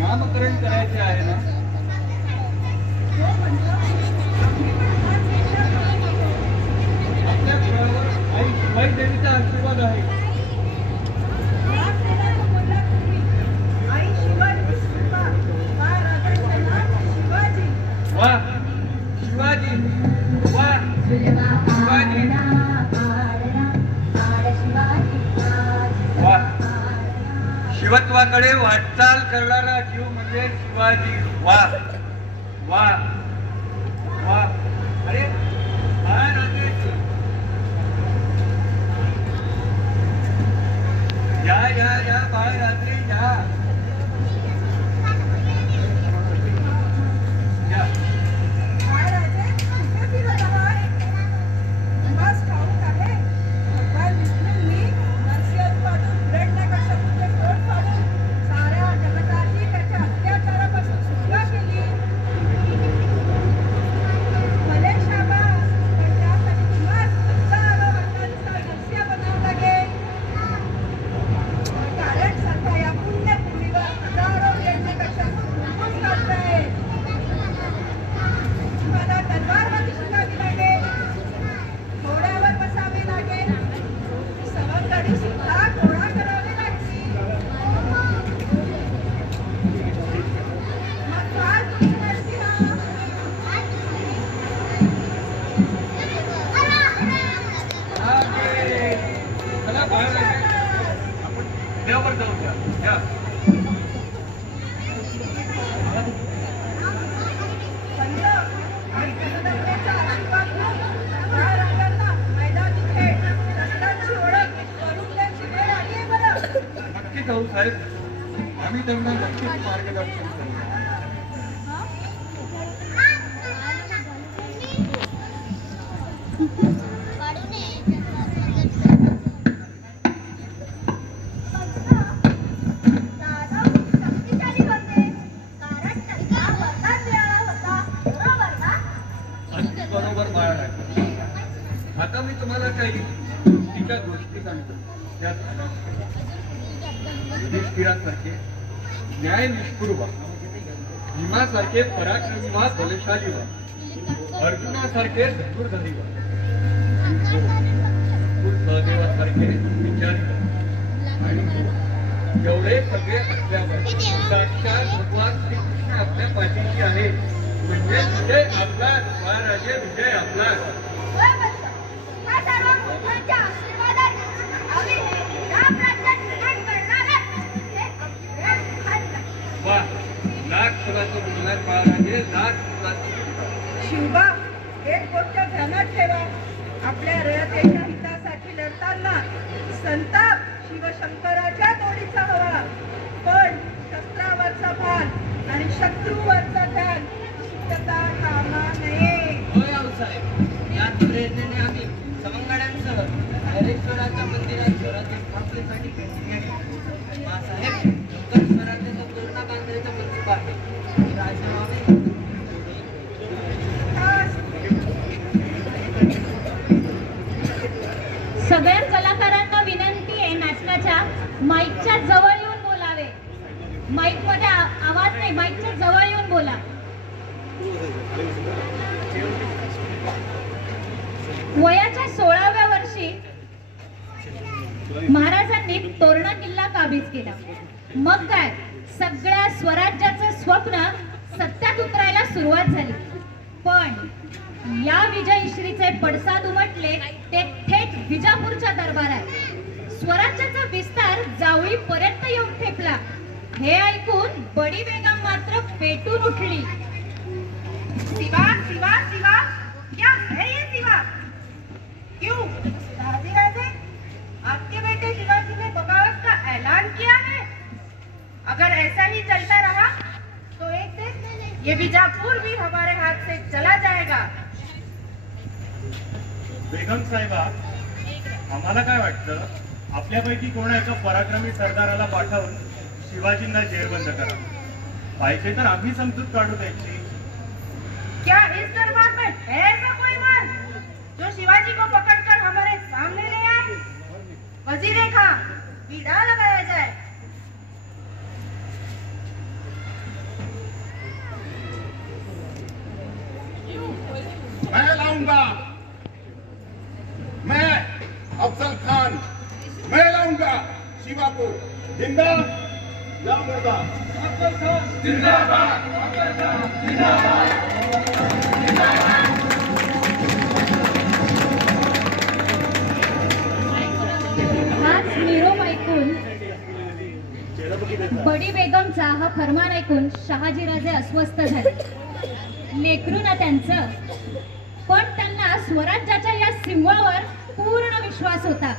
नामकरण करायचे आहे ना? आपल्या घरावर आई शिवाई देवीचा आशीर्वाद आहे. वा शिवाजी, वा शिवाजी, वा शिवत्वाकडे वाटचाल करणारा जीव म्हणजे शिवाजी. वा वा वा. अरे काय राजेश, या या या बाळ रात्री या या. देवावर जाऊया या. नक्की जाऊ साहेब, आम्ही त्यांना नक्कीच मार्गदर्शन करू. बरोबर बाळ आहे. आता मी तुम्हाला काही चुकीच्या गोष्टी सांगतो. युधिष्ठिरासारखे न्याय निष्ठुर व्हा, भीमासारखे पराक्रमी व्हा, बलशाली व्हा, अर्जुनासारखे धनुर्धरी व्हा, सहदेवासारखे विचारी व्हा. आणि एवढे सगळे असल्यावर साक्षात भगवान श्रीकृष्ण आपल्या पाठीशी आहे. म्हणजे विजय आपलाच, महाराजे विजय आपलाच. वा लाख फुलाचं बोलणार महाराजे, लाख फुलाचं. शिवबा, एक गोष्ट ध्यानात ठेवा, आपल्या रयतेच्या हितासाठी लढताना संताप शिवशंकराच्या तोडीचा हवा, पण शस्त्रावरचा भान आणि शत्रूवरचा ध्यान शिकता कामा नये. होय आऊसाहेब, या प्रेरणेने आम्ही सवंगड्यांसह हरेश्वराच्या मंदिरात स्वराज्य स्थापनेसाठी पेंटिंग केली. मासाहेब, लवकर स्वराज्याचा तोरणा बांधण्याचा मनसुबा आहे. राजमावे सगळ्या कलाकारांना विनंती आहे, नाटकाच्या माईकच्या जवळ येऊन बोलावे. माईक मध्ये आवाज नाही, माईकच्या जवळ येऊन बोला. वयाच्या 16व्या वर्षी महाराजांनी तोरणा किल्ला काबीज केला. मग काय, सगळ्या स्वराज्याचं स्वप्न सत्यात उतरायला सुरुवात झाली. पण या विजयश्रीचे पडसाद उमटले ते थेट विजापूरच्या दरबारात. स्वराज्याचा विस्तार जावळीपर्यंत येऊन ठेपला. हे ऐकून बडी बेगम मात्र पेटून उठली. शिवा शिवा शिवा, क्या है ये शिवा? क्यों राजे राजे, आपके बेटे शिवाजी ने बगावत का ऐलान किया है? अगर ऐसा ही चलता रहा तो एक दिन ये बीजापुर भी हमारे हाथ से चला जाएगा. बेगम साहेबा, आम्हाला काय वाटतं, आपल्यापैकी कोणा एका पराक्रमी सरदाराला पाठवून शिवाजींना जेरबंद करा. पाहिजे तर आम्ही समजूत काढू त्यांची. क्या इस दरबार में है ऐसा कोई मर्द जो शिवाजी को पकड़कर हमारे सामने ले आए? वजीरे खां, बीड़ा लगाया जाए. मैं लाऊंगा, मैं अफजल खान, मैं लाऊंगा शिवा को जिंदा या मुर्दा। अफजल खान जिंदाबाद, अफजल खान जिंदाबाद, जिंदाबाद। हाच निरोप ऐकून बडी बेगमचा हा फरमान ऐकून शहाजीराजे अस्वस्थ झाले. लेकरू ना त्यांचं, पण त्यांना स्वराज्याच्या या सिंहावर पूर्ण विश्वास होता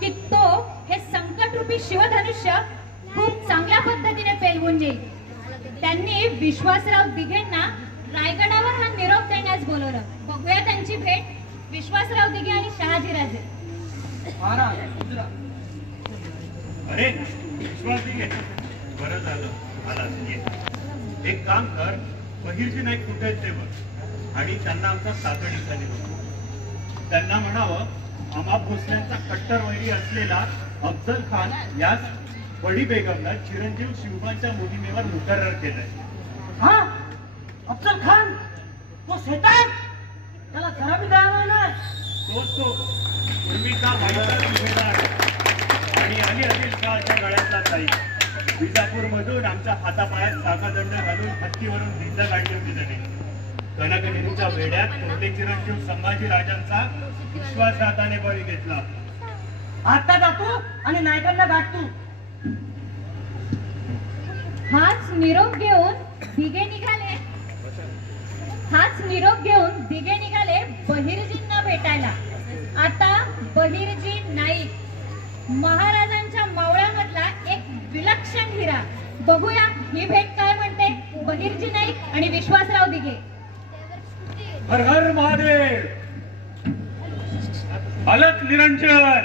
की तो हे संकटरूपी शिवधनुष्य खूप चांगल्या पद्धतीने पेलवून येईल. त्यांनी विश्वासराव दिघेंना रायगडावर हा निरोप देण्यास बोलवलं. बघूया त्यांची भेट विश्वासराव दिघे आणि शहाजीराजे. महाराज उतरा. अरे विश्वास घे, बरं झालं आलास. ये, एक काम कर, बहिर्जी नाईक कुठे आहेत ते बघ आणि त्यांना आमचा तातडीचा निरोप. त्यांना म्हणावं आम्हा भोसल्यांचा कट्टर वैरी असलेला अफजल खान यास बडी बेगमला चिरंजीव शिवबांच्या मोहिमेवर मुकर्रर केलंय. हा अफजल खान तो शैतान, त्याला जरा बी दया नाही. तो पूर्वीचा वाईचा सुभेदार आणि अली आदिलशहाच्या गळ्यातला ताई. विजापूर मधून आमच्या हातापायात सागादंड घालून हत्तीवरून भिंत काढली होती त्याने. कनकगिरीच्या वेड्यात थोरले चिरंजीव संभाजी राजांचा विश्वासघाताने बळी घेतला. आता जातो आणि नायकांना गाठतो. हाच निरोप घेऊन दिघे निघाले. हाच निरोप घेऊन दिघे निघाले बहिर्जींना भेटायला. आता बहिर्जी नाईक महाराजांच्या मावळ्यामधला एक विलक्षण हिरा. बघूया ही भेट काय म्हणते बहिर्जी नाईक आणि विश्वासराव दिघे. हर हर महादेव. अलक निरंजन.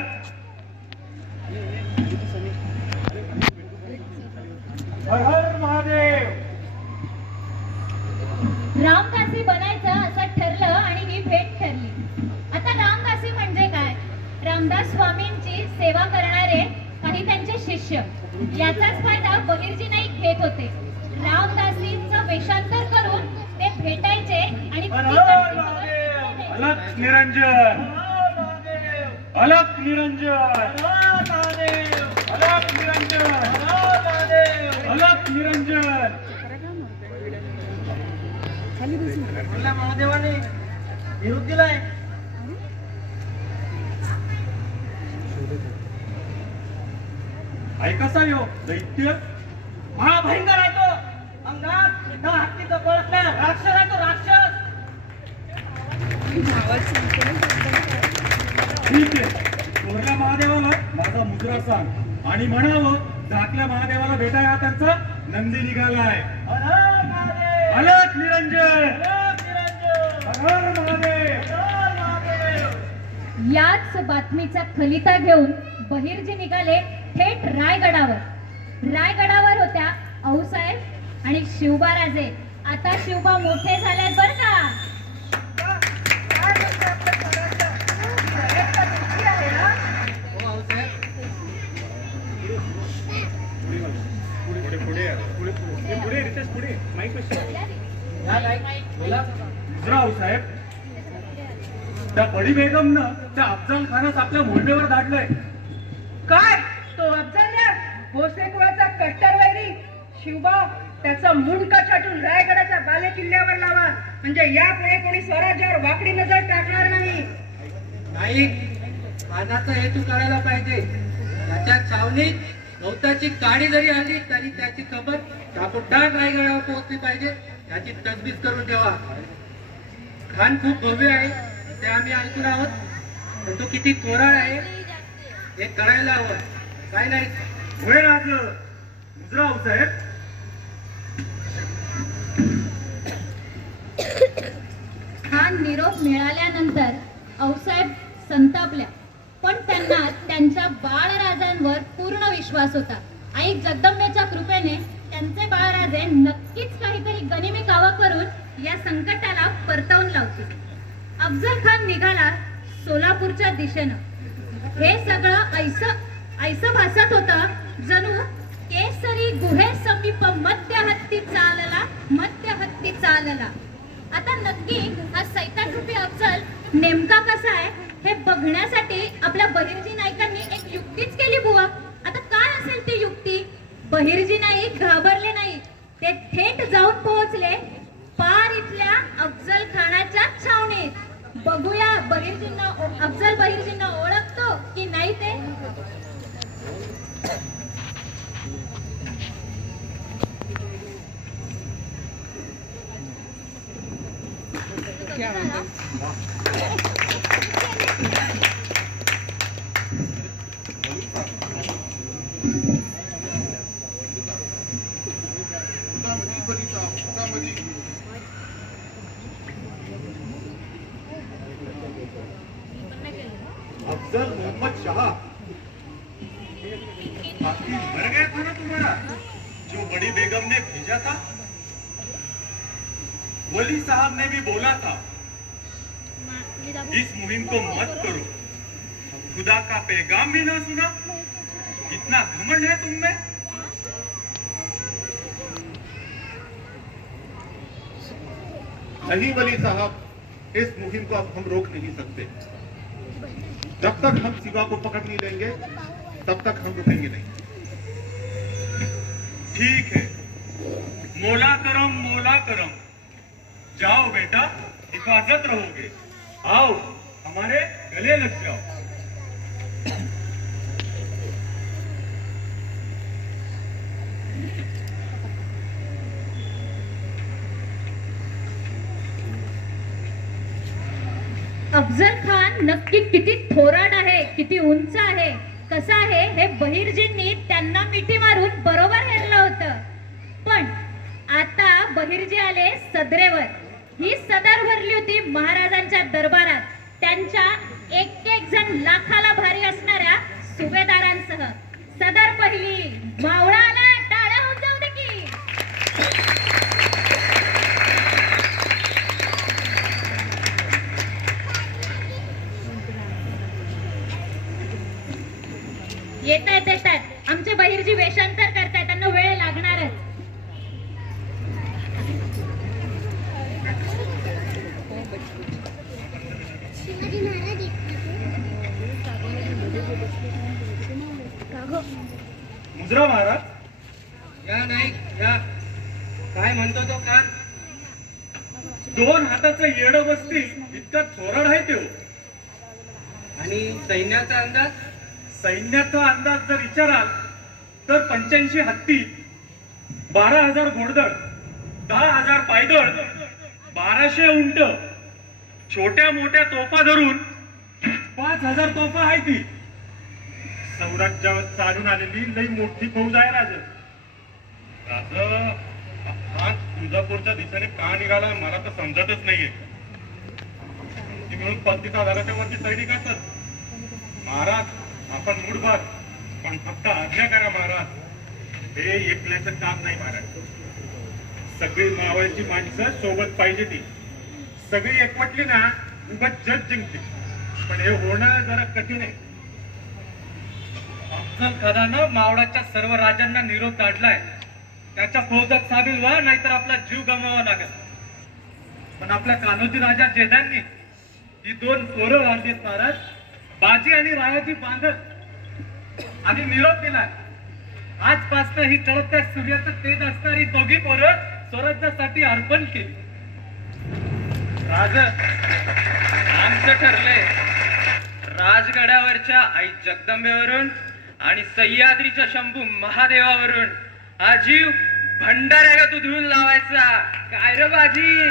हर हर महादेव. रामदासी बनायचं असं ठरलं आणि ही भेट ठरली. आता रामदासी म्हणजे काय? रामदास स्वामींची सेवा करणारे काही त्यांचे शिष्य. याचाच फायदा बहिर्जी नाईक घेत होते. रामदासींचं वेषांतर करून ते भेटायचे आणि हर हर महादेव. अलक निरंजन. अलक निरंजन. अलक निरंजन. अलक निरंजन. महादेवाने निरोप दिलाय. ऐकसा यो दैत्य महाभयंकर आहे तो. अंगात सिद्ध हत्तीचा बळ असलेला राक्षस आहे तो, राक्षस. ठीक आहे, थोरल्या महादेवाला माझा मुद्रा सांग आणि म्हणावं झाकल्या महादेवाला भेटायला त्यांचा नंदी निघालाय. हर हर महादेव. अलक निरंजन. अलक निरंजन. हर हर महादेव. हर महादेव. याच बातमीचा खलिता घेऊन बहिर्जी निघाले थेट रायगडावर. रायगडावर होत्या आऊसाहेब आणि शिवबाराजे. आता शिवबा मोठे झालेत बर का. काय म्हणते आपलं स्वराज्य? एकटा दुःखी आहे ना? हो आऊसाहेब. या नाईक बोला. मुजराव साहेब, त्या बडी बेगमनं त्या अफजल खानच आपल्या मोहिमेवर धाडलंय. काय तो अफजल भोसले कुळाचा कट्टर वैरी शिवबा त्याचा मुंडका छाटून रायगडाच्या बाले किल्ल्यावर लावा, म्हणजे यापुढे कोणी स्वराज्यावर वाकडी नजर टाकणार नाही. नाईक, माझा हेतू कळायला पाहिजे. त्याच्या छावणीत गवताची काडी जरी आली तरी त्याची खबर दापोटात रायगडावर पोहोचली पाहिजे. त्याची तजवीज करून ठेवा. खान खूप भव्य आहे ते आम्ही ऐकून आहोत, पण तो किती कोराड आहे हे कळायला हवं. काय नाही होय राज मुजराव साहेब. हा निरोप मिळाल्यानंतर आऊसाहेब संतापल्या, पण त्यांना त्यांच्या बाळराजांवर पूर्ण विश्वास होता. आई जगदंबेच्या कृपेने त्यांचे बाळराजे नक्कीच काहीतरी गनिमी कावा करून या संकटाला परतवून लावतील. अफजल खान निघाला सोलापूरच्या दिशेनं. हे सगळं ऐसं भासत होतं जणू केसरी गुहे समीप मध्य हत्ती चालला. आता नक्की हा सैतान रूपी अफजल नेमका कसा आहे हे बघण्यासाठी आपल्या बहिर्जी नाईकांनी एक युक्तीच केली बुवा. आता काय असेल ती युक्ती? बहिर्जी नाईक घाबरले नाही, ते थेट जाऊन पोहोचले पार इथल्या अफजल खानाच्या छावणीत. बघूया अफजल बहिर्जींना ओळखतो की नाही ते. अफजल मोहम्मद शाह, आखिर मर गया था ना तुम्हारा जो बड़ी बेगम ने भेजा था? वली साहब ने भी बोला था इस मुहिम को मत करो, खुदा का पैगाम भी ना सुना। इतना घमंड है तुम में? नहीं वली साहब, इस मुहिम को अब हम रोक नहीं सकते। जब तक हम शिवा को पकड़ नहीं लेंगे तब तक हम रुकेंगे नहीं। ठीक है, मोला करम, जाओ बेटा, हिफाजत रहोगे। आओ हमारे गले लग जाओ। अफजल खान नक्की किती थोराड आहे, किती उंच आहे, कसा आहे हे बहिर्जींनी त्यांना मिठी मारून बरोबर हेरलं होतं. पण आता बहिर्जी आले सदरेवर. ही सदर भरली होती महाराजांच्या दरबारात त्यांच्या एक जण लाखाला भारी असणाऱ्या सुभेदारांसह. सदर पहिली, मावळा आला, टाळ्या होऊन जाऊ दे की. येतात आमचे बहिर्जी वेषांतर करतायत, त्यांना वेळ लागणारच. मुजरा महाराज, या नाही या. काय म्हणतो तो कान? 2 हाताचं येड बसती इतका थोराड आहे तो. आणि सैन्याचा अंदाज? सैन्याचा अंदाज जर विचाराल तर 85 हत्ती, 12,000 घोडदळ, 10,000 पायदळ, 1200 उंट, छोट्या मोठ्या तोफा धरून 5,000 तोफा आहे ती. सौराज्यावर चालून आलेली लई मोठी फौज आहे राज. हा तुळजापूरच्या दिशेने का निघाला मला तर समजतच नाहीये. ती मिळून 35,000च्या वरती सैनिक असतात. महाराज, आपण मूडभार, पण फक्त आज्ञा करा महाराज. हे एकल्याचं काम नाही महाराज. सगळी मावळची माणसं सोबत पाहिजे. ती सगळी एकवटली ना उगाच जग जिंकते. पण हे होणं जरा कठीण आहे. अफजल खानानं मावळाच्या सर्व राजांना निरोप काढलाय. त्याच्या फौजात सामील व्हा, नाहीतर आपला जीव गमवावा लागेल. पण आपल्या कान्होजी राजा जेदांनी ही 2 पोरं वाढलीत महाराज, बाजी आणि रायाची बांधत आणि निरोप दिलाय. आजपासून ही चळत्या सूर्याचं तेज असणारी दोघी पोरं स्वराज्यासाठी अर्पण केली. राज, आमचं ठरलंय राजगडावरच्या आई जगदंबेवरून आणि सह्याद्रीच्या शंभू महादेवावरून हा जीव भंडाऱ्यागत उधळून लावायचा. काय रे बाजी?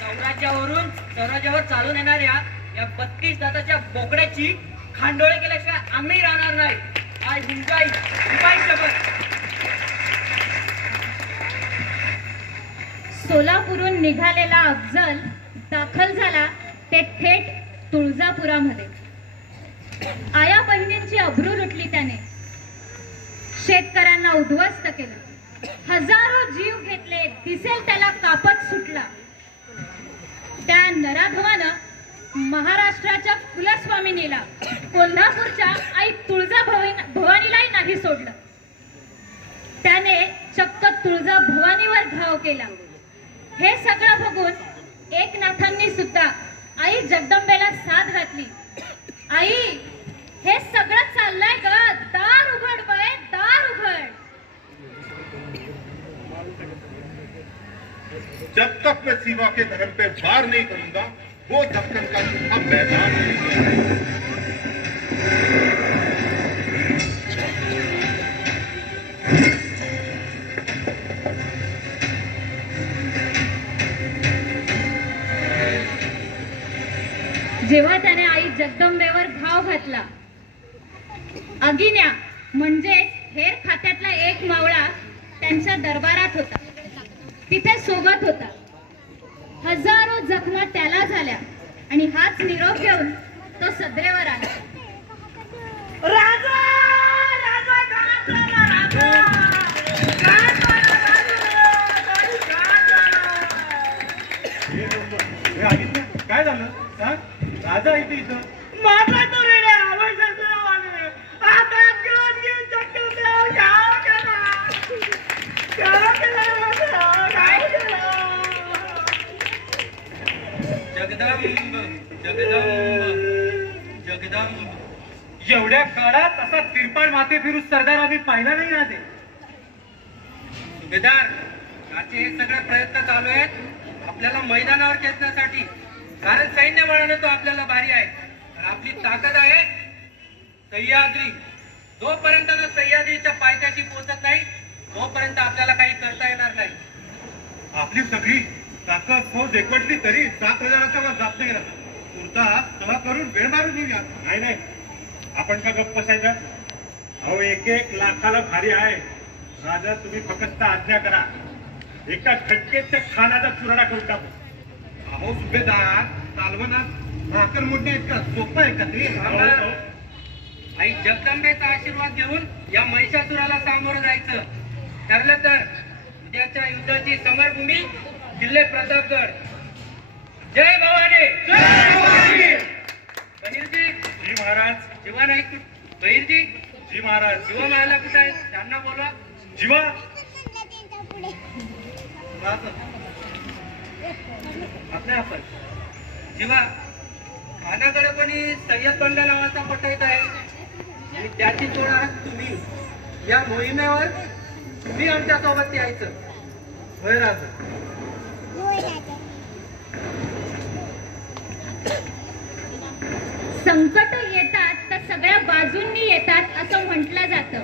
सौराज्यावर चालून येणाऱ्या या 32 दाताच्या बोकड्याची खांडोळे केल्याशिवाय आम्ही राहणार नाही. आज हुंकाई शपथ. सोलापूरहून निघालेला अफजल दाखल झाला ते थेट तुळजापुरामध्ये. आया बहिणींची अब्रू लुटली त्याने. शेतकऱ्यांना उद्ध्वस्त केलं. हजारो जीव घेतले, दिसेल त्याला कापत सुटला. त्या नराधमानं महाराष्ट्राच्या कुलस्वामिनीला, कोल्हापूरच्या आई तुळजा भवानीलाही नाही सोडलं. त्याने चक्क तुळजा भवानीवर घाव केला. हे सगळं बघून एकनाथांनी सुद्धा आई जगदंबेला साथ घातली. आई, हे सगळं चाललंय ग, दार उघड बाय, दार उघड. जब तक मैं शिवा के धर्म पे वार नहीं करूंगा, वो दक्कन का सूखा मैदान नहीं जेव्हा त्याने आई जगदंबेवर घाव घातला, अगिन्या म्हणजे हेर खात्यातला एक मावळा त्यांच्या दरबारात होता. तिथे सोबत होता. हजारो जखमा त्याला झाल्या आणि हाच निरोप घेऊन तो सदरेवर आला. राजा राजा काय झालं, राजा काय झालं, काय झालं सांग. राजा इथे इथं माझा तो रेड्या आवाज आले आता घेऊन घेऊन जगदंबेवर घाव केला. काय केलं? जगदंब जगदंब जगदंब. एवढ्या काळात असा तिरपाळ माथे फिरू सरदार आम्ही पाहिला नाही राजे. सुभेदार, याचे हे सगळे प्रयत्न चालू आहेत आपल्याला मैदानावर खेचण्यासाठी. कारण सैन्य बळाने तो आपल्याला भारी आहे. पण आपली ताकद आहे सह्याद्री. जोपर्यंत ना सह्याद्रीच्या पायथ्याशी पोहोचत नाही तोपर्यंत आपल्याला काही करता येणार नाही. आपली सगळी ताकद फौज एकवटली तरी 7,000च्या वर जात नाही राहत. पुरता तवा करून वेळ मारून येऊया. नाही नाही, आपण का गप्प बसायचं. अहो 1-1 लाखाला भारी आहे. राजा तुम्ही फक्त आज्ञा करा, एका खटकेत त्या खानाचा चुराडा करून टाकू. अहो सुभेदार, कालवनात भाकर मोडणे इतका सोपं आहे का ते? थांबा. आई जगदंबेचा आशीर्वाद घेऊन या महिषासुराला सामोरं जायचं. ठरलं तर उद्याच्या युद्धाची समरभूमी किल्ले प्रतापगड. जय भवानी. बहिरजी. जी महाराज. जीवा नाही बहिरजी. जी महाराज. जीवा महाराज कुठे आहेत? त्यांना बोलवा. जीवा. आपल्या आपण जीवा, खानाकडे कोणी सय्यद बंडा नावाचा पटयत आहे आणि त्याची जोड आहात तुम्ही. या मोहिमेवर तुम्ही आमच्या सोबत यायचं. होय राजा. संकट येतात तर सगळ्या बाजूंनी येतात असं म्हटलं जातं.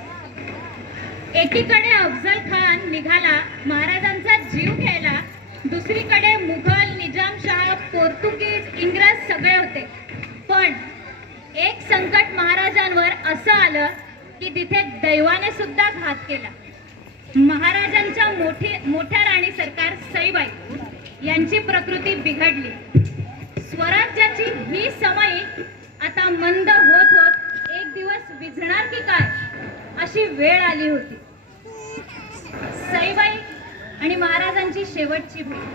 एकीकडे अफजल खान निघाला महाराजांचा जीव घ्यायला, दुसरीकडे मुघल, निजामशाह, पोर्तुगीज, इंग्रज सगळे होते. पण एक संकट महाराजांवर असं आलं की तिथे दैवाने सुद्धा घात केला. महाराजांच्या मोठ्या राणी सरकार सईबाई यांची प्रकृती बिघडली. स्वराज्याची ही समयी आता मंद होत होत एक दिवस विझणार की काय अशी वेळ आली होती. सईबाई आणि महाराजांची शेवटची भेट.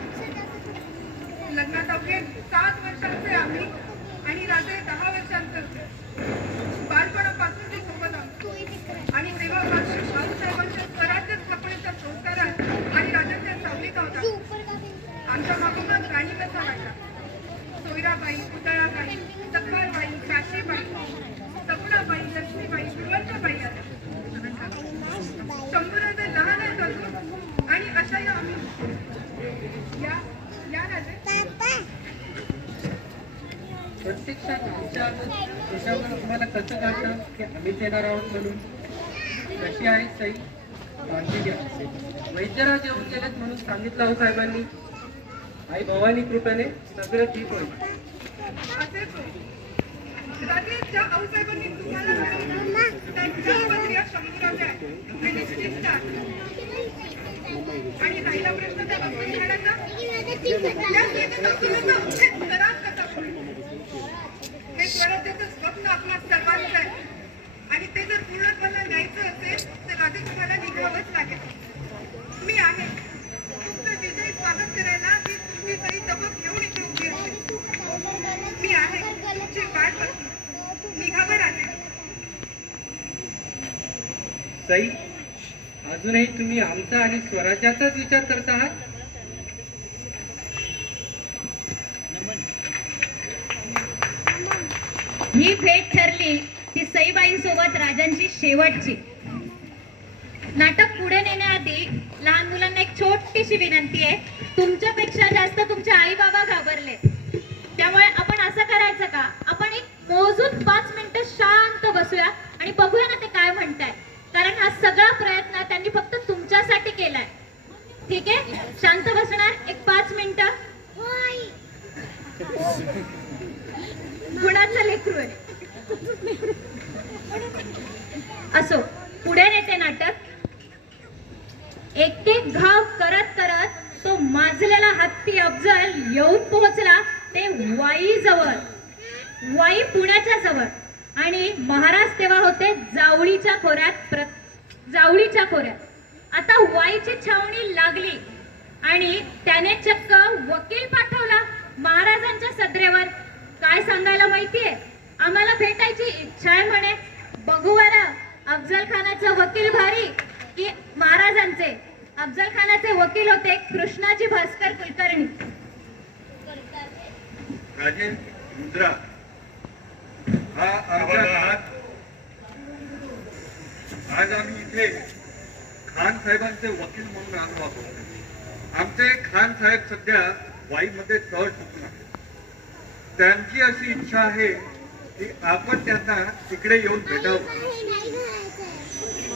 लग्नात आपले 7 वर्षांचे आम्ही आणि राजे 10 वर्षांचे होते. बालपणापासून ते सोबत आहोत आणि तेव्हापासून भाऊसाहेबांच्या स्वराज्य स्थापनेच्या संस्कारात आणि राजांच्या सावलीत होता. आमच्या मागोमाग राणी कसा वाटला. सोयराबाई, पुतळाबाई, सखारबाई, काशीबाई, सपनाबाई, लक्ष्मीबाई, गुणवंताबाई आल्या. शंभूराजा लहान आहेत अजून आणि अशा या आम्ही या राजे प्रत्यक्षात आमच्या देशावर तुम्हाला कसं कळतं की आम्हीच येणार आहोत म्हणून. कशी आहे सई? काळजी घ्या. वैद्यराज येऊन गेलेत म्हणून सांगितलं हो साहेबांनी. आई भवानी कृपेने सगळं ठीक होईल. असेच होईल. राजे ज्या आऊसाहेबांनी तुम्हाला मिळवलं त्यांच्या पत्नी या शंभूराजा आहेत. हे निश्चित आहे. आणि राहिला प्रश्न त्या बाबतीत राहण्याचा, त्या स्त्रीचा सुरेचा उल्लेख कराच कसा पुढे. हे स्वराज्याचं स्वप्न आपल्या सर्वांचं आहे आणि ते जर पूर्णत्वाला न्यायचं असेल तर राजे तुम्हाला निघावंच लागेल. मी आहे. तुमचं विजयी स्वागत करायला ही तुमची सगळी तबक घेऊन इथे उभी असते. मी आहे तुमची वाट बघते. निघावं राजे. सई, अजूनही तुम्ही आमचा आणि स्वराज्याचाच विचार करत आहात? ही भेट ठरली ती सईबाईंसोबत राजांची शेवटची. नाटक पुढे नेण्याआधी लहान मुलांना एक छोटीशी विनंती आहे. तुमच्यापेक्षा जास्त तुमचे आई बाबा घाबरले, त्यामुळे आपण असं करायचं का, आपण एक मोजून 5 मिनिटं शांत बसूया आणि बघूया ना ते काय म्हणताय. कारण हा सगळा प्रयत्न त्यांनी फक्त तुमच्यासाठी केलाय. ठीक आहे, शांत बसणार एक 5 मिनिटं. गुणाचं लेकरू आहे. असो, पुढे नेते नाटक. एक एक घाव करत करत तो माजलेला हत्ती अफजल येऊन पोहोचला ते वाई जवळ, वाई पुण्याच्या जवळ. आणि महाराज तेव्हा होते जावळीच्या खोऱ्यात. जावळीच्या खोऱ्यात आता वाईची छावणी लागली आणि त्याने चक्क वकील पाठवला महाराजांच्या सदरेवर. काय सांगायला माहितीये, आम्हाला भेटायची इच्छा आहे म्हणे. बघू बरं, अफजल खानाचं वकील भारी की महाराजांचे. अफजल खानाचे वकील होते कृष्णाजी भास्कर कुलकर्णी. राजे रुद्रा, हा आमच्या घरात आज आम्ही इथे खान साहेबांचे वकील म्हणून आलो आहोत. आमचे खान साहेब सध्या वाईमध्ये तळ ठोकून आहेत. त्यांची अशी इच्छा आहे की आपण त्यांना तिकडे येऊन भेटावं.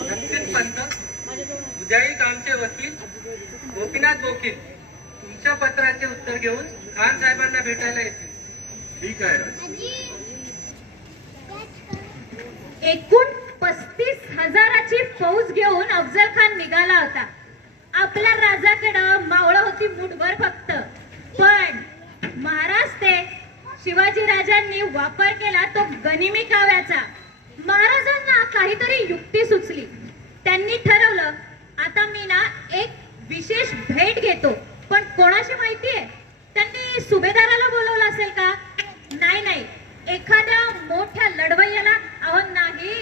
नक्कीच पंत, उद्याही आमचे वकील गोपीनाथ वकील तुमच्या पत्राचे उत्तर घेऊन खान साहेबांना भेटायला येतील. ठीक आहे राजे. एकूण 35,000ची फौज घेऊन अफजल खान निघाला होता. आपल्या राजाकडं मावळं होती मुठभर फक्त. पण महाराज ते शिवाजी राजांनी वापर केला तो गनिमी काव्याचा. महाराजांना काहीतरी युक्ती सुचली. त्यांनी ठरवलं, आता मी ना एक विशेष भेट घेतो. पण कोणाशी माहितीये? त्यांनी सुभेदाराला बोलवलं असेल का? नाही, एखाद्या मोठ्या लढवय्याला. अहो नाही,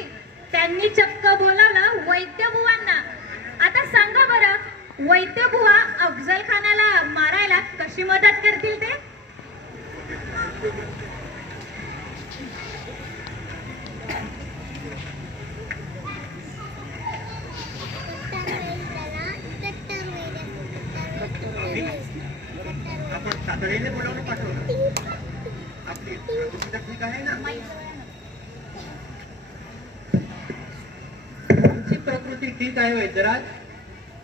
त्यांनी चक्क बोलावलं वैद्यबुवांना. आता सांगा बरं, वैद्यबुवा अफजल खानाला मारायला कशी मदत करतील ते? आपण तातडीने बोलावून पाठवलं. आपली प्रकृती तर ठीक आहे ना? आमची प्रकृती ठीक आहे वैद्यराज,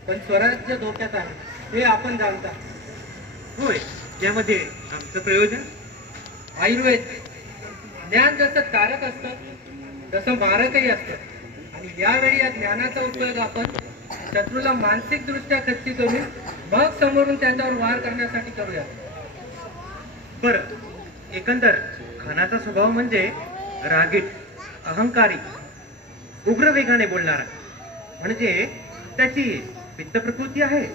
पण स्वराज्य धोक्यात आहे हे आपण जाणता. होय, यामध्ये आमचं प्रयोजन. आयुर्वेद ज्ञान जसं कारक असतं तसं मारकही असतं. आणि यावेळी या ज्ञानाचा उपयोग आपण शत्रूला मानसिक दृष्ट्या खच्ची करून मग समोरून त्याच्यावर वार करण्यासाठी करूया. बरं, एकंदर खानाचा स्वभाव म्हणजे रागीट, अहंकारी, उग्र वेगाने बोलणारा. म्हणजे त्याची पित्त प्रकृती आहे.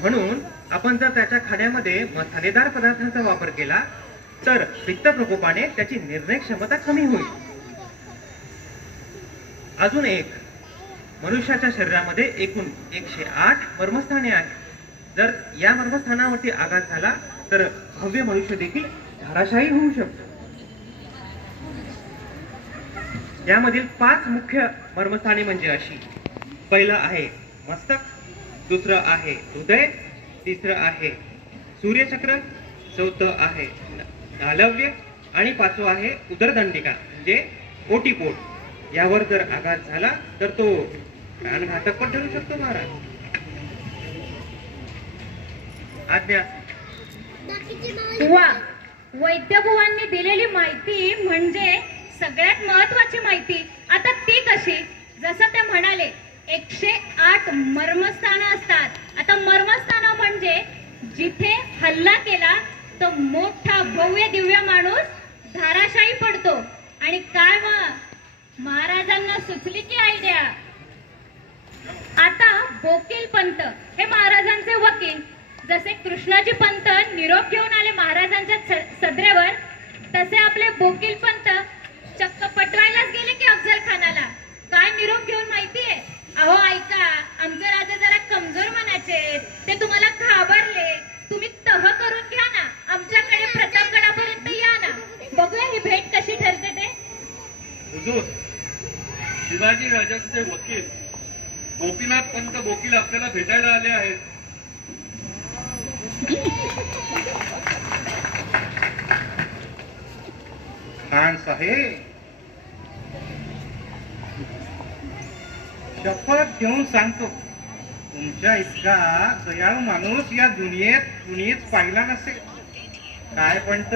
म्हणून आपण जर त्याच्या खाण्यामध्ये मसालेदार पदार्थांचा वापर केला तर पित्त प्रकोपाने त्याची निर्णय क्षमता कमी होईल. अजून एक, मनुष्याच्या शरीरामध्ये एकूण 108 मर्मस्थाने आहेत. जर या मर्मस्थानावरती आघात झाला तर भव्य मनुष्य देखील धाराशाही होऊ शकतो. यामधील 5 मुख्य मर्मस्थाने म्हणजे अशी. पहिलं आहे मस्तक, दुसरं आहे हृदय, तिसरं आहे सूर्यचक्र, चौथं आहे नालव्य आणि 5वं आहे उदरदंडिका म्हणजे ओटीपोट. यावर जर आघात झाला तर तो प्राणघातक पण ठरू शकतो महाराज. आज्ञा. वा, वैद्यबुवांनी दिलेली माहिती म्हणजे सगळ्यात महत्वाची माहिती. आता ती कशी? जसं ते म्हणाले 108 मर्मस्थानं असतात. आता मर्मस्थानं म्हणजे जिथे हल्ला केला तो मोठा भव्य दिव्य माणूस धाराशाही पडतो. आणि काय मग महाराजांना सुचली की आयडिया. आता बोकील पंत हे महाराजांचे वकील. जसे कृष्णाजी पंत निरोप घेऊन आले महाराजांच्या सदरेवर, तसे आपले बोकील पंत चक्क पटवायलाच गेले की अफजल खानाला. काय निरोप घेऊन माहितीये? अहो ऐका, आमचे राजे जरा कमजोर मनाचे, ते तुम्हाला घाबरले. तुम्ही तह करून घ्या ना, आमच्याकडे प्रतापगडापर्यंत या ना, बघूया ही भेट हुजूर, शिवाजी राजांचे वकील गोपीनाथ पंत वकील आपल्याला भेटायला आले आहेत. खान साहेब, शपथ घेऊन सांगतो, तुमच्या इतका दयाळू माणूस या दुनियेत कुणीच पाहिला नसेल. काय म्हणत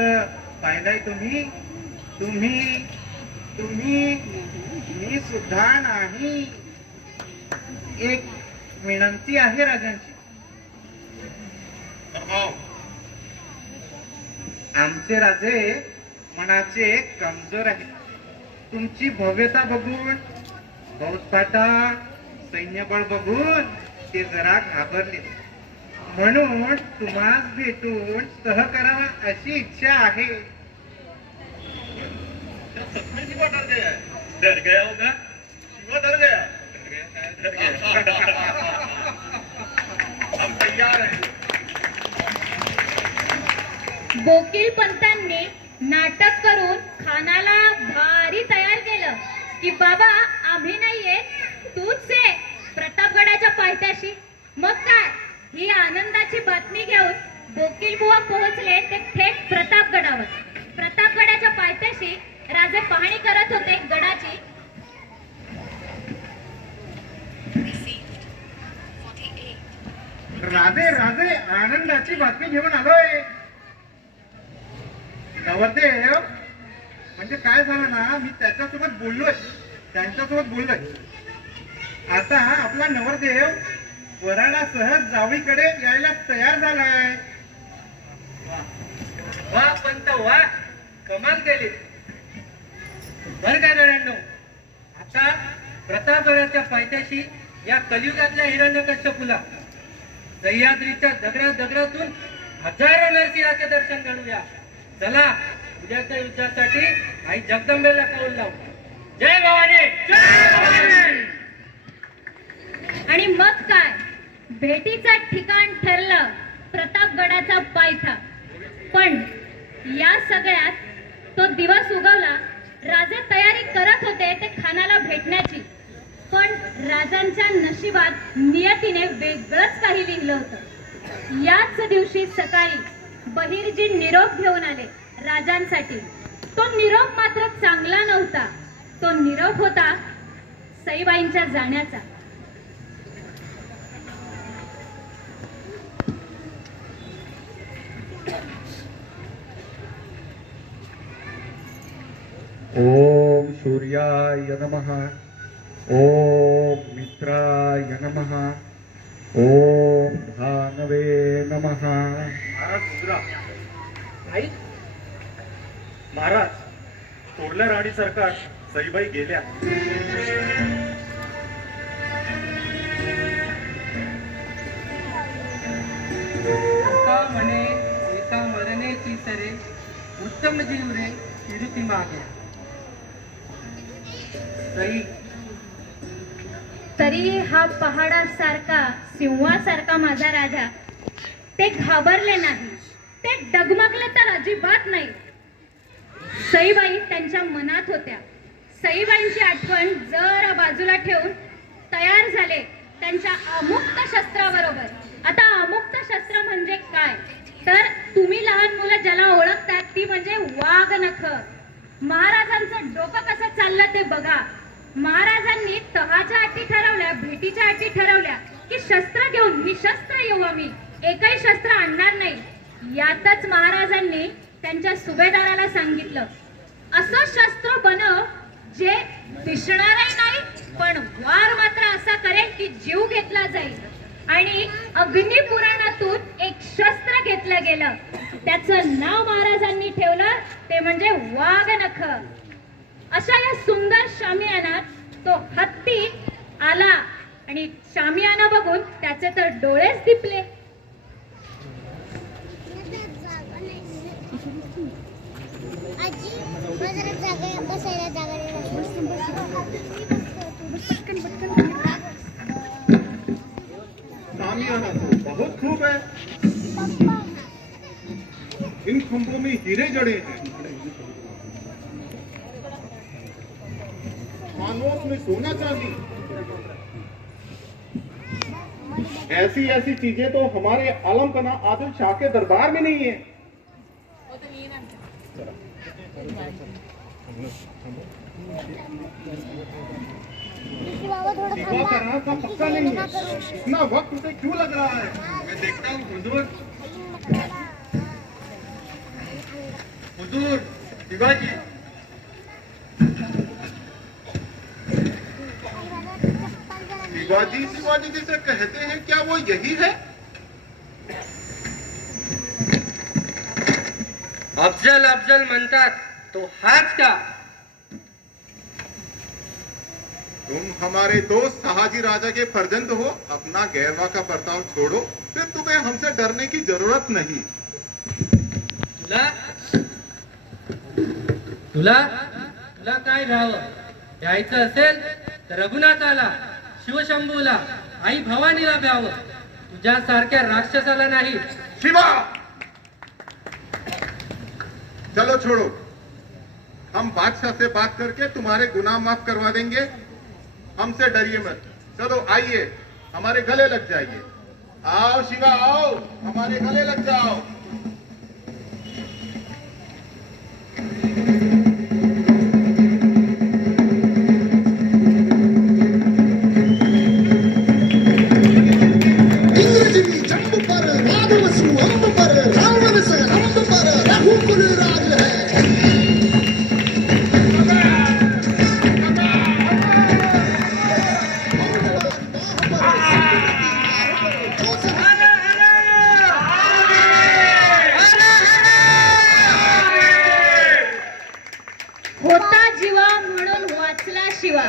पाहिलाय तुम्ही? तुम्ही तुम्ही मी सुद्धा नाही. एक विनंती आहे राजांची. आमचे राजे मनाचे कमजोर आहे. तुमची भव्यता बघून, फौजफाटा, सैन्यबळ बघून ते जरा घाबरले. म्हणून तुम्हाला भेटून सह करावा अशी इच्छा आहे. सपने शिवा डर गया होगा. शिवा डर गया. हम तैयार हैं. वकील पंतांनी नाटक करून खानाला भारी तयार केलं की बाबा आम्ही नाहीये, तूच आहे प्रतापगडाच्या पायथ्याशी. मग काय, ही आनंदाची बातमी घेऊन वकील बुवा पोहोचले ते थेट प्रतापगडावर. प्रतापगडाच्या पायथ्याशी राजे पाहणी करत होते गडाची. राजे राजे आनंदाची बातमी घेऊन आलोय. नवरदेव म्हणजे काय झालं ना, मी त्यांच्यासोबत बोललोय. आता आपला नवरदेव वराडासह जावईकडे यायला तयार झालाय. वा पंत वा, कमाल केली. बर का गड्यांनो, आता प्रतापगडाच्या पायथ्याशी या कलियुगातल्या हिरण्यकश्यपूला सह्याद्रीच्या दगडातून हजारो नरसिंहाचे दर्शन घडूया. चला, उद्याच्या युद्धासाठी आई जगदंबेला कौल लावू. जय भवानी, जय भवानी. आणि मग काय, भेटीचं ठिकाण ठरलं प्रतापगडाचा पायथा. पण या सगळ्यात तो दिवस उगवला. राजे तयारी करत होते ते खानाला भेटण्याची. पण राजांच्या नशिबात नियतीने वेगळंच काही लिहिलं होतं. याच दिवशी सकाळी बहिर्जी निरोप घेऊन आले राजांसाठी. तो निरोप मात्र चांगला नव्हता. तो निरोप होता सईबाईंच्या जाण्याचा. ओम सूर्याय नमः. ओम मित्राय नमः. ओम भानवे नमः. महाराज रुद्रा, आई महाराज, तोडल्या राणी सरकार सईबाई गेल्या. एका म्हणे एका मरणेची सरे, उत्तम जीव रे फिरती मागे. सई तरी हा पहाडासारखा सिंहासारखा माझा राजा, ते घाबरले नाही, ते डगमगले तर अजिबात नाही. सईबाई त्यांच्या मनात होत्या. सईबाईंची आठवण जरा बाजूला ठेवून तयार झाले त्यांच्या अमुक्त शस्त्राबरोबर. आता अमुक्त शस्त्र म्हणजे काय, तर तुम्ही लहान मुलं ज्याला ओळखतात ती म्हणजे वाघ नख. महाराजांचं डोकं कसं चाललं ते बघा. महाराजांनी तहाच्या अटी ठरवल्या, भेटीच्या अटी ठरवल्या की शस्त्र घेऊन निशस्त्र येऊ आम्ही, एकही शस्त्र आणणार नाही. यातच महाराजांनी त्यांच्या सुभेदाराला सांगितलं, असं शस्त्र बनव जे दिसणारही नाही पण वार मात्र असा करेल की जीव घेतला जाईल. आणि अग्निपुराणातून एक शस्त्र घेतलं गेलं, त्याचं नाव महाराजांनी ठेवलं ते म्हणजे वाघनख. अशा या सुंदर शामियानात तो हत्ती आला आणि शामियाना बघून त्याचे तर डोळेच दिपले. सामियाना तो बहुत खूब है. इन खंभों में हीरे जड़े हैं. नोट में सोना चांदी। ऐसी ऐसी चीजें तो हमारे आलम कना आदिल शाह के दरबार में नहीं है। शिवा का रास्ता पक्का नहीं है। इतना वक्त उसे क्यों लग रहा है? मैं देखता हूँ हुजूर। हुजूर शिवाजी, शिवाजी शिवाजी जिसे कहते हैं, क्या वो यही है? अफजल अफजल म्हणतात तो हाच का? तुम हमारे दोस्त शहाजी राजा के फर्जंद हो। अपना गैरवा का बर्ताव छोड़ो, फिर तुम्हें हमसे डरने की जरूरत नहीं। तुला तुला काय भ्यावं? यायचं असेल तर रघुनाथाला, शिवशंभूला, आई भवानीला भ्यावं, तुझ्यासारख्या राक्षसाला नाही. शिवा, चलो छोड़ो। हम बादशाह से बात करके तुम्हारे गुनाह माफ करवा देंगे। हमसे डरिए मत। चलो आइए, हमारे गले लग जाइए। आओ शिवा आओ, हमारे गले लग जाओ। इंद्रजिनी जंब पर राघवसु अंब पर रावण से रंब पर रघुकुल राज है। होता जीवा म्हणून वाचला शिवा.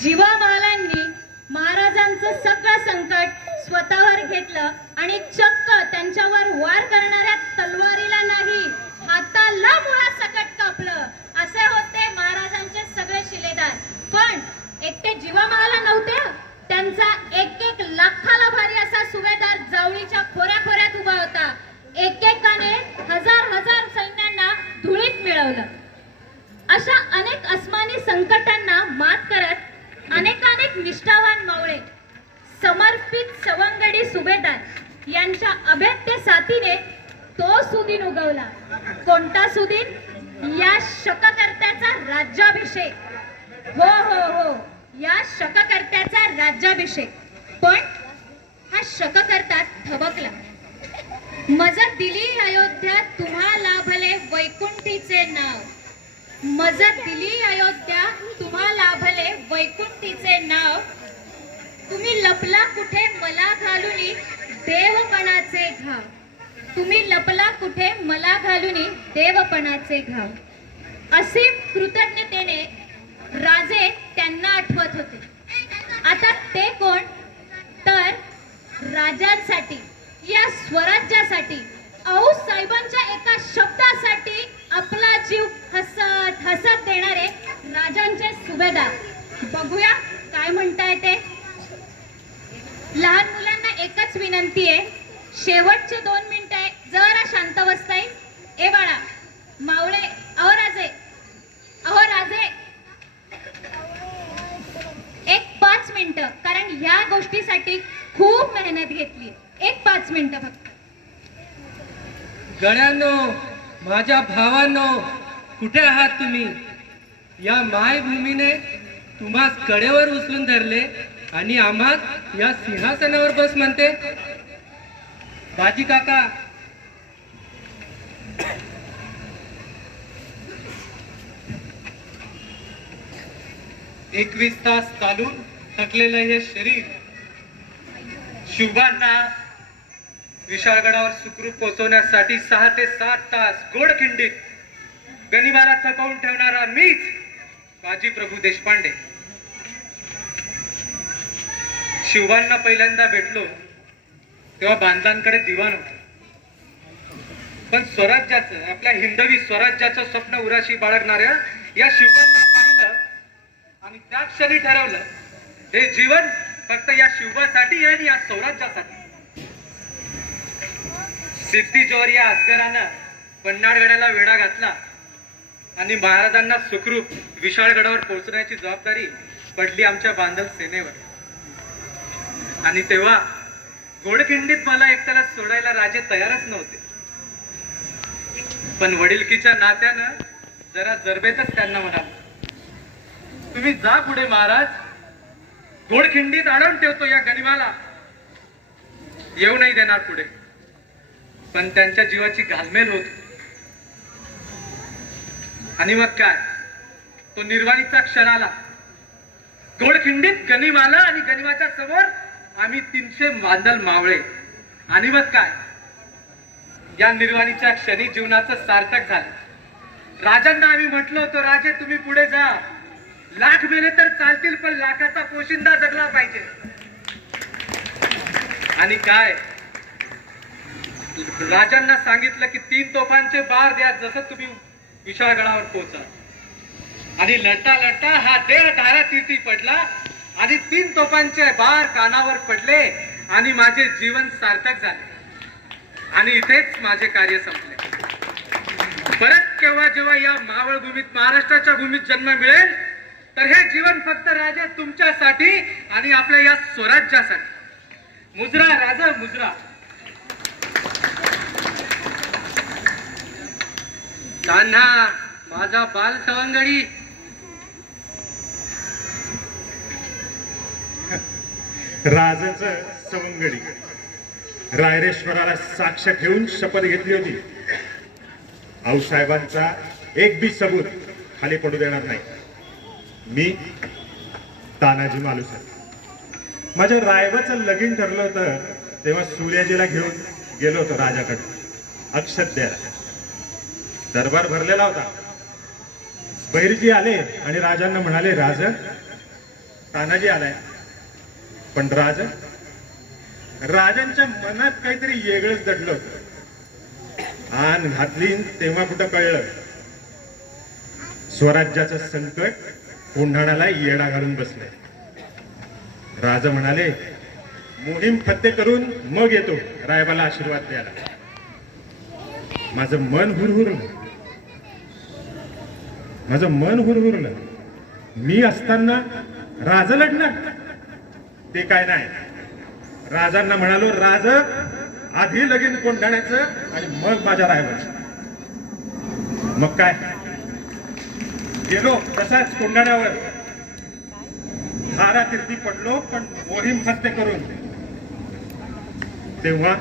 जीवा महालांनी महाराजांचं सगळं संकट स्वतःवर घेतलं आणि चक्क त्यांच्यावर वार करणाऱ्या तलवारीला नाही, हाताला मुळात सकट कापलं. असे होते महाराजांचे सगळे शिलेदार. पण एकटे जीवा महाला नव्हते. त्यांचा एक एक लाखाला भारी असा सुभेदार जावळीच्या खोऱ्या खोऱ्यात उभा होता. एकेकाने हजार हजार सैन्यांना धुळीत मिळवलं. अशा अनेक अस्मानी संकटांना मात करत अनेकानेक निष्ठावान मावळे, समर्पित सवंगडी सुभेदार यांच्या अभेद्य साथीने तो सुदिन उगवला. कोणता सुदिन? या शककर्त्याचा राज्याभिषेक. हो हो हो, या शककर्त्याचा राज्याभिषेक. पण हा शककर्ता थबकला. मज दिली अयोध्या तुम्हा लाभले वैकुंठीचे नाव. मज दिली अयोध्या तुम्हा लाभले वैकुंठीचे नाव. तुम्ही लपला कुठे मला घालुनी देवपणाचे घाव. तुम्ही लपला कुठे मला घालुनी देवपणाचे घाव. असीम कृतज्ञतेने राजे त्यांना आठवत होते. आता ते कोण? तर राजांसाठी, या स्वराज्यासाठी, औस साहेबांच्या एका शब्दासाठी आपला जीव हसत हसत देणारे राजांचे सुभेदार. बघूया काय म्हणताय ते. लहान मुलांना एकच विनंती आहे, शेवटचे 2 मिनिटं आहे, जरा शांत बसताय. ए बाळा, मावळे, अहो राजे, अहो राजे, एक 5 मिनिटं, कारण ह्या गोष्टीसाठी खूप मेहनत घेतली. एक 5 मिनिटं फक्त. गड्यांनो, माझ्या भावांनो, कुठे आहात तुम्ही? या मायभूमीने तुम्हास कडेवर उचलून धरले आणि आम्हास या सिंहासनावर बस म्हणते. बाजी काका, एकवीस तास चालून थकलेलं हे शरीर शिवबांना विशाळगडावर सुखरूप पोहोचवण्यासाठी 6 ते 7 तास गोडखिंडीत गनिबाला थकवून ठेवणारा मीच बाजी प्रभू देशपांडे. शिवबांना पहिल्यांदा भेटलो तेव्हा बांधलांकडे दिवाण होत. पण स्वराज्याचं, आपल्या हिंदवी स्वराज्याचं स्वप्न उराशी बाळगणाऱ्या या शिवबांना पाहिलं आणि त्या क्षणी ठरवलं, हे जीवन फक्त या शिवबासाठी आहे आणि या स्वराज्यासाठी. सिद्धी जोहर या अजगरानं पन्हाळगडाला वेढा घातला आणि महाराजांना सुखरूप विशाळगडावर पोहोचण्याची जबाबदारी पडली आमच्या बांधल सेनेवर. आणि तेव्हा घोडखिंडीत मला एकट्याला सोडायला राजे तयारच नव्हते. पण वडिलकीच्या नात्यानं जरा जरबेतच त्यांना म्हणाल, तुम्ही जा पुढे महाराज, घोडखिंडीत अडवून ठेवतो या गनिमाला, येऊ नाही देणार पुढे. पण त्यांच्या जीवाची घालमेल होत. आणि मग काय, तो निर्वाणीचा क्षण आला. घोडखिंडीत गनिमाला आणि गनिमाच्या समोर आम्ही 300 बांधल मावळे. आणि मग काय, या निर्वाणीच्या क्षणी जीवनाचं सार्थक झालं. राजांना आम्ही म्हटलो होतो, राजे तुम्ही पुढे जा, लाख मेले तर चालतील पण लाखाचा पोशिंदा जगला पाहिजे. आणि काय, राजांना सांगितलं की 3 तोफांचे बार द्या जसं तुम्ही विशाळगडावर पोहोचा. आणि लढता लढता हा देह धारातीर्थी पडला आणि 3 तोफांचे बार कानावर पडले आणि माझे जीवन सार्थक झाले. आणि इथेच माझे कार्य संपले. परत केव्हा जेव्हा या मावळ भूमीत, महाराष्ट्राच्या भूमीत जन्म मिळेल तर हे जीवन फक्त राजा तुमच्यासाठी आणि आपल्या या स्वराज्यासाठी. मुजरा राजा मुजरा. कान्हा माझा बाल सवंगडी. राजाचं सवंगडी रायरेश्वराला साक्ष ठेवून शपथ घेतली होती, आऊसाहेबांचा एक बी सबूत खाली पडू देणार नाही. मी तानाजी मालुसरे. माझ्या रायबाचं लगीन ठरलं होतं तेव्हा सूर्याजीला घेऊन गेलो होतो राजाकडे अक्षत द्यायला. दरबार भरलेला होता. बहिर्जी आले आणि राजांना म्हणाले, राज तानाजी आलाय. पण राजांच्या मनात काहीतरी वेगळंच दडलं होतं. आन घातली तेव्हा कुठं कळलं, स्वराज्याचं संकट कोंढाण्याला येडा घालून बसलंय. राजा म्हणाले, मोहीम फत्ते करून मग येतो रायबाला आशीर्वाद द्यायला. माझं मन हुरहुरलं. मी असताना राजा लढणार ते काय नाही. राजांना म्हणालो, राज आधी लगीन कोंढाण्याचं आणि मग माझ्या रायबाचं. मग काय, गेलो तसाच कोंढाण्यावर धारातीर्थी पडलो, पण मोहीम फत्ते करून. तेव्हा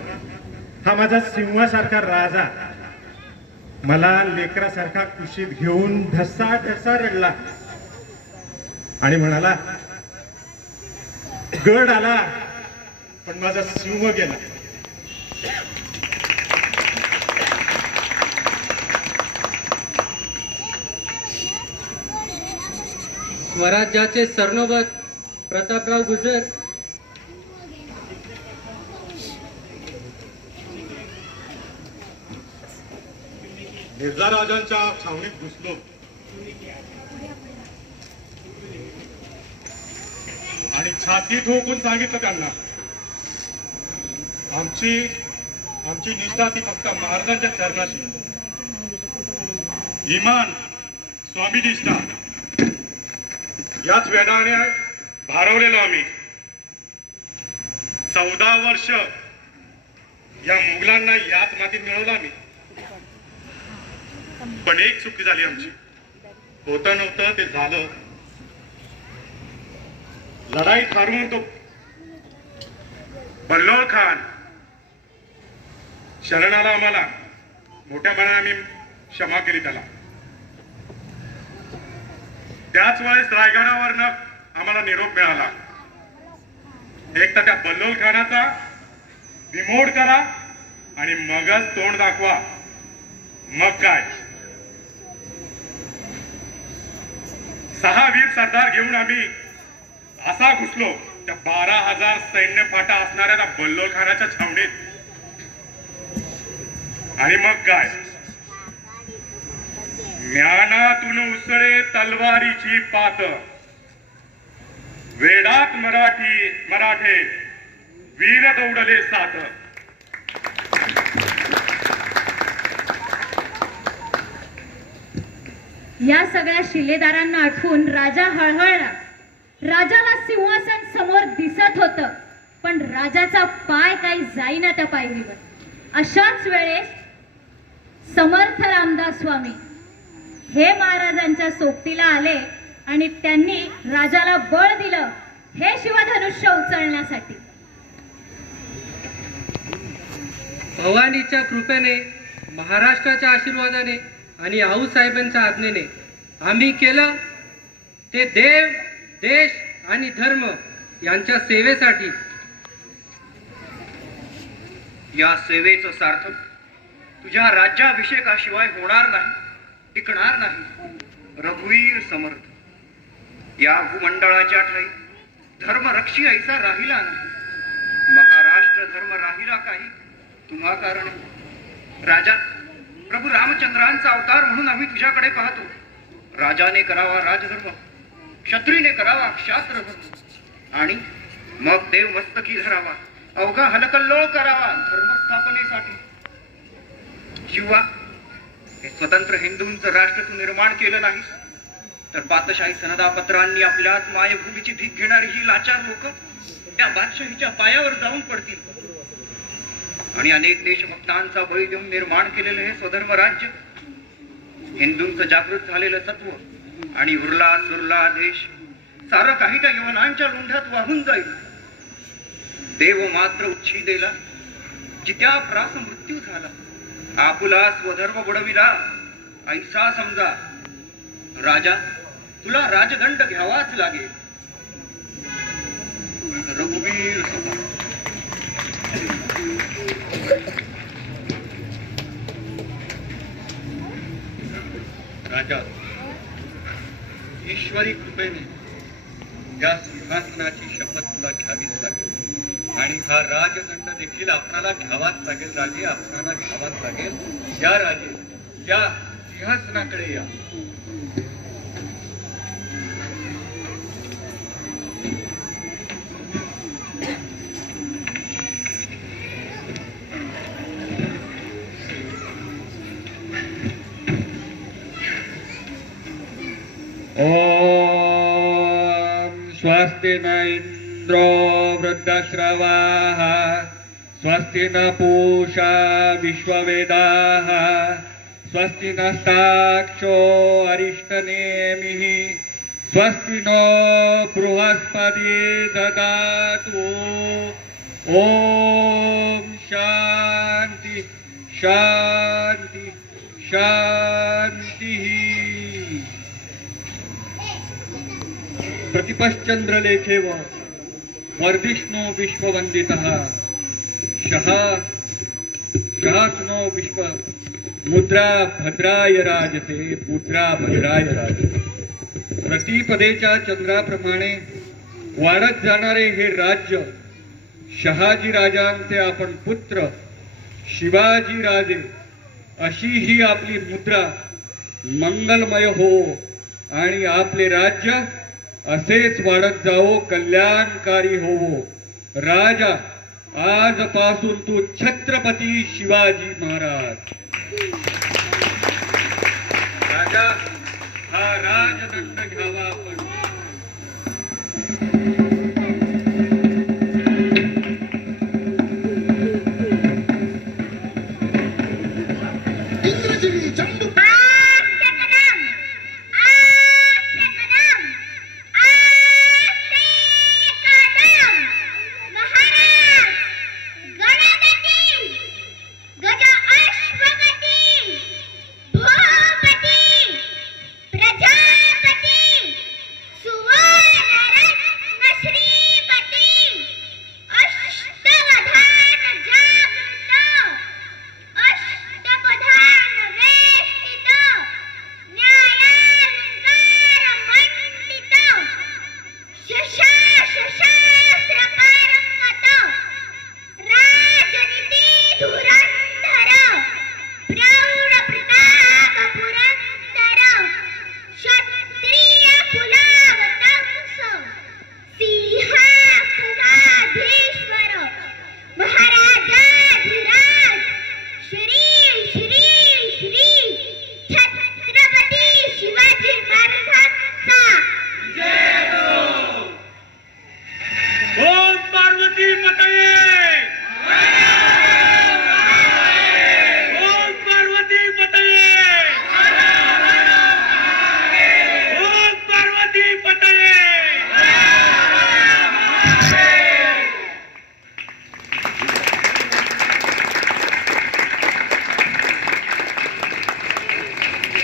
हा माझा सिंहासारखा राजा मला लेकरासारखा कुशीत घेऊन ढसा ढसा रडला आणि म्हणाला, गड आला पण माझा सिंह गेला. स्वराज्याचे सरनोबत प्रतापराव गुजर. मिर्झा राजांच्या छावणीत घुसलो. आणि छाती ठोकून सांगितलं त्यांना, आमची निष्ठा ती फक्त महाराजांच्या चरणाशी. इमान, स्वामी निष्ठा याच वेडाने भारवलेलो आम्ही. 14 वर्ष या मुघलांना याच मातीत मिळवलं आम्ही. पण एक चुकी झाली आमची. होतं नव्हतं ते झालं. लढाईत हारून तो बल्लोळ खान शरण आला आम्हाला. मोठ्या मनाने आम्ही क्षमा केली त्याला. त्याच वेळेस रायगडावरनं आम्हाला निरोप मिळाला, एक तर त्या बल्लोळ खानाचा बिमोड करा आणि मगच तोंड दाखवा. मग काय, 6 वीर सरदार घेऊन आम्ही असा घुसलो त्या 12,000 सैन्य फाटा असणाऱ्या त्या बल्लोळ खानाच्या छावणीत. आणि मग काय, म्यानातून उसळे तलवारीची पात, वेडात मराठे वीर दौडले सात. या सगळ्या शिलेदारांना आठवून राजा हळहळला. राजाला सिंहासन समोर दिसत होतं, पण राजाचा पाय काही जाईना त्या पायरीवर. अशाच वेळेस समर्थ रामदास स्वामी हे महाराजांच्या सोबतीला आले आणि त्यांनी राजाला बळ दिलं हे शिवधनुष्य उचलण्यासाठी. भवानीच्या कृपेने, महाराष्ट्राच्या आशीर्वादाने आणि आऊसाहेबांच्या आज्ञेने आम्ही केलं ते देव, देश आणि धर्म यांच्या सेवेसाठी. या सेवेचं सार्थक तुझ्या राज्याभिषेकाशिवाय होणार नाही, टिकणार नाही. रघुवीर समर्थ, या भूमंडळाच्या ठाई धर्मरक्षी ऐसा राहिला नाही. महाराष्ट्र धर्म राहिला काही तुम्हा कारण. राजा, प्रभू रामचंद्रांचा अवतार म्हणून आम्ही तुझ्याकडे पाहतो. राजाने करावा राजधर्म, क्षत्रीने करावा क्षात्र धर्म, आणि मग देव मस्तकी धरावा, अवघा हलकल्लोळ करावा धर्मस्थापनेसाठी. शिवा, हे स्वतंत्र हिंदूंचं राष्ट्र तू निर्माण केलं नाहीस, तर बादशाही सनदापत्रांनी आपल्याच मायभूमीची भीक घेणारी ही लाचार लोक त्या बादशाहीच्या पायावर जाऊन पडतील. आणि अनेक देशभक्तांचा बळी देऊन निर्माण केलेलं हे स्वधर्म राज्य, हिंदूंचं जागृत झालेलं सत्व आणि उरला सुरला देश सारं काही त्या यवनांच्या लोंढ्यात वाहून जाईल. देव मात्र उच्छिदेला जित्या प्रास मृत्यू झाला. आपुला स्वधर्म बुडविला ऐसा समजा. राजा, तुला राजदंड घ्यावाच लागेल. रघुवीर राजा, ईश्वरी कृपेने या सिंहासनाची शपथ तुला घ्यावीच लागेल आणि हा राजदंड देखील आपणाला घ्यावाच लागेल. राजे, आपणाला घ्यावाच लागेल. या राजे, या सिंहासनाकडे या. ओम स्वस्ति न इंद्रो वृद्धश्रवाः स्वस्ति न पूषा विश्ववेदाः स्वस्ति नस्ताक्षो अरिष्टनेमिः स्वस्ति नो बृहस्पति ददातु. ओम शांति शांति शांति. प्रतिपश्चंद्र लेखेव वर्धिष्णो विश्ववंदितः शहात्नो विश्व मुद्रा भद्राय राजते मुद्रा भद्राय राजते. प्रतिपदेच्या चंद्राप्रमाणे वाढत जाणारे हे राज्य शहाजी राजांचे आपण पुत्र शिवाजी राजे अशी ही आपली मुद्रा मंगलमय हो आणि आपले राज्य असेच वाढत जावो, कल्याणकारी होवो. राजा, आजपासून तू छत्रपती शिवाजी महाराज. राजा, हा राजदंड घ्यावा आपण.